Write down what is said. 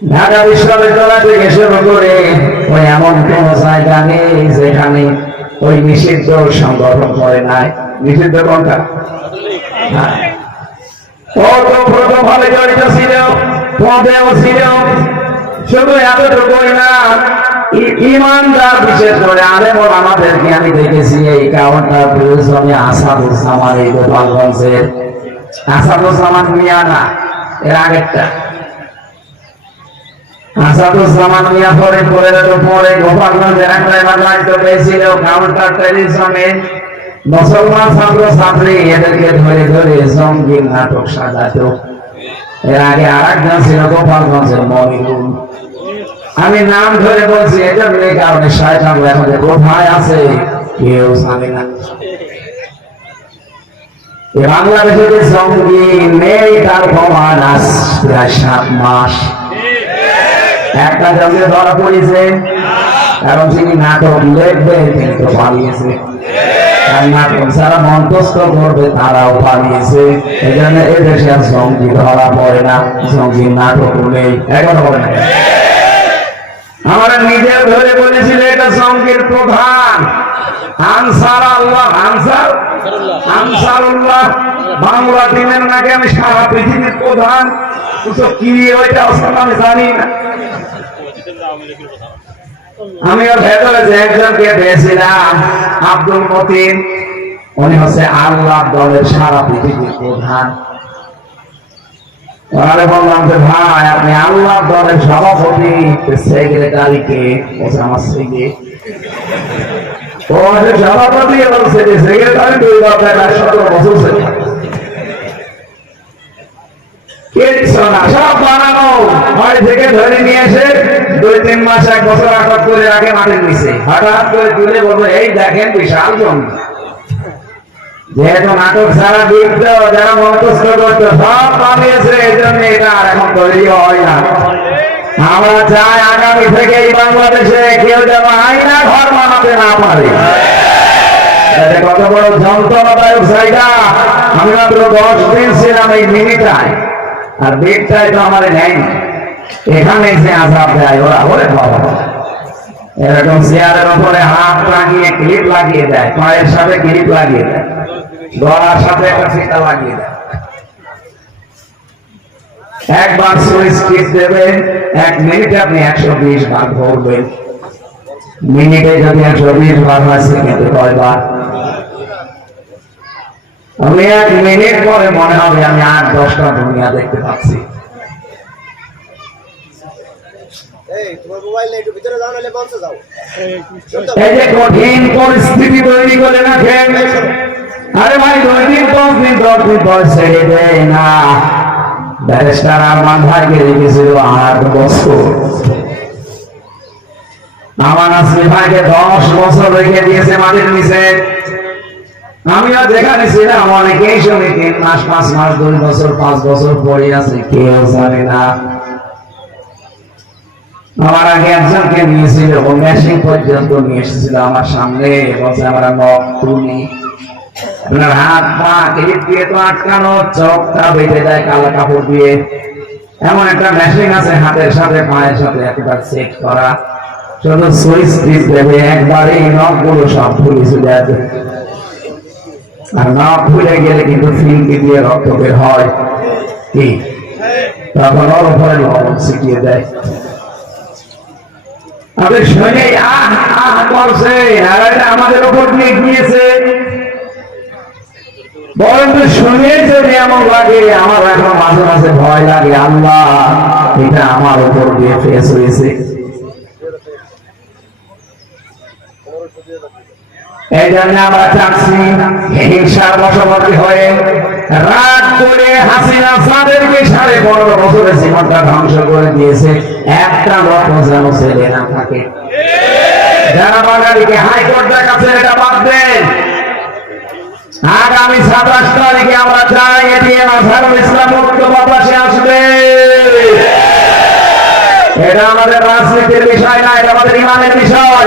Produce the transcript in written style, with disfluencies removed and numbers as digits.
ঢাকা বিশ্ববিদ্যালয় থেকে শুরু করে ওই এমন কোন জায়গা নেই যেখানে ওই নিষিদ্ধ সংগঠন করে নাই। নিষিদ্ধ কোনটা? প্রথম ভাবে জড়িত ছিল, পদেও ছিল। শুধু এতটুকুই না, ইমানদার বিশেষ করে আলেম আমাদেরকে আমি দেখেছি এই কারণটা প্রয়োজনে আসাদুজ্জামান, এই গোপালগঞ্জের আসাদুজ্জামান মিয়া না, এর আগেরটা আসাদুজ্জামান মিয়া পরে গোপালগঞ্জের দায়িত্ব পেয়েছিল কাউন্টার টেলিভিশনে। মুসলমান ছাত্র ছাত্রী এদেরকে ধরে ধরে জঙ্গি নাটক সাজাতো। এর আগে আর একজন ছিল গোপালগঞ্জের মনিরুল। আমি নাম ধরে বলছি এজন্য, এই কারণে শয়তান এখন কোথায় আছে কেউ জানে না। বাংলাদেশে যে জঙ্গি নেই তার প্রমাণ আজ প্রায় 7 মাস। একটা জঙ্গি ধরা পড়েছে, কারণ যিনি নাটক লিখবেন তিনি তো পালিয়েছে, আর নাটক যারা মন্তস্থ করবে তারাও পালিয়েছে। এই জন্য এদেশে আর জঙ্গি ধরা পড়ে না, জঙ্গির নাটক নেই, এখন হবে না। আমরা নিজের ধরে বলেছিল এটা জঙ্গির প্রধান আনসার আল্লাহ, আনসারুল্লাহ বাংলা দিনের নাকি আমি সারা পৃথিবীর প্রধান। কি ওইটা অবস্থা আমি জানি না। আমি ওর ভেতরে যে একজনকে পেয়েছিলাম আব্দুল মতিন, উনি হচ্ছে আল্লাহ দলের সারা পৃথিবীর প্রধান। ওনারে বললাম যে ভাই আপনি আল্লাহ দলের সভাপতি, সেক্রেটারিকে আমার থেকে ও সভাপতি বলছে যে সেক্রেটারি 17 বছর সব বানানো বাড়ি থেকে ধরে নিয়ে এসে 2-3 মাস 1 বছর আটক করে রাখে মাটির নিচে। হঠাৎ করে তুলে বলবো এই দেখেন বিশাল জঙ্গি। যেহেতু নাটক সারা দিত, যারা মন্তস্থ করতো সব পালিয়েছে, এই জন্য এটা আর এখন তৈরি হয় না। আমরা চাই আগামী থেকে এই বাংলাদেশে কেউ যেন আয়না ঘর বানাতে না পারে। কত বড় যন্ত্রণাদায়ক জায়গা। আমি মাত্র 10 দিন ছিলাম এই মিনিটায়, আর বেডটাই তো আমার নেয়নি। এখানে যে আজাব দেয় ওরা, ওরে বাবা, এরকম চেয়ারের উপরে হাত লাগিয়ে ক্লিপ লাগিয়ে দেয়, পায়ের সাথে ক্লিপ লাগিয়ে দেয়, গলার সাথে একটা ফিতা লাগিয়ে দেয়। একবার সুইচ টিপ দেবেন, 1 মিনিটে আপনি 120 বার ভরবেন। মিনিটে যদি 120 বার হয় সেকেন্ডে কয়বার? আমি 1 মিনিট পরে মনে হবে আমি 8-10টা দুনিয়া দেখতে পাচ্ছি। এই যে কঠিন পরিস্থিতি তৈরি করে রাখেন। আরে ভাই 2 দিন 10 দিন 10 দিন পর ছেড়ে দেয় না। ব্যারিস্টার আমার ভাইকে রেখেছিল 8 বছর, আমার আসলে ভাইকে 10 বছর রেখে দিয়েছে মাটির নিচে। আমিও যেখানে ছিলাম অনেকেই শুনি 3 মাস 5 মাস 2 বছর 5 বছর পরে আছে, কেউ জানে না। আমার আগে একজনকে নিয়েছিল, ও মেশিন পর্যন্ত নিয়ে এসেছিল আমার সামনে, বলছে আমরা নখ তুলি, আপনার হাত পা ক্লিপ দিয়ে তো আটকানো, চোখটা বেঁধে দেয় কালো কাপড় দিয়ে। এমন একটা মেশিন আছে হাতের সাথে পায়ের সাথে একবার সেট করা, শুধু সুইচ টিপ দেবে, একবারে নখগুলো সব খুলে চলে যাবে। আর নখ খুলে গেলে কিন্তু ফিল্কি দিয়ে রক্ত বের হয়, কি তখন ওর উপরে লবণ ছিটিয়ে দেয়। আপনি শুনে আহ করছে, আমাদের উপর দিয়ে গিয়েছে। বরং শুনে যদি এমন লাগে, আমার এখন মাঝে মাঝে ভয় লাগে, আল্লাহ এটা আমার উপর দিয়ে ফেস হয়েছে। এই জন্য আমরা চাচ্ছি হিংসার বশবর্তী হয়ে রাত করে হাসিনা যাদেরকে 15.5 বছরের জীবনটা ধ্বংস করে দিয়েছে, একটা লোক যেন ছেলে না থাকে। যারা বাঙালিকে হাইকোর্টের কাছে এটা বাদ দেন। আগামী 27 তারিখে আমরা চাই এটিএম আজহারুল ইসলাম মুক্ত বাতাসে আসবে। এটা আমাদের রাজনীতির বিষয় না, এটা আমাদের ইমানের বিষয়।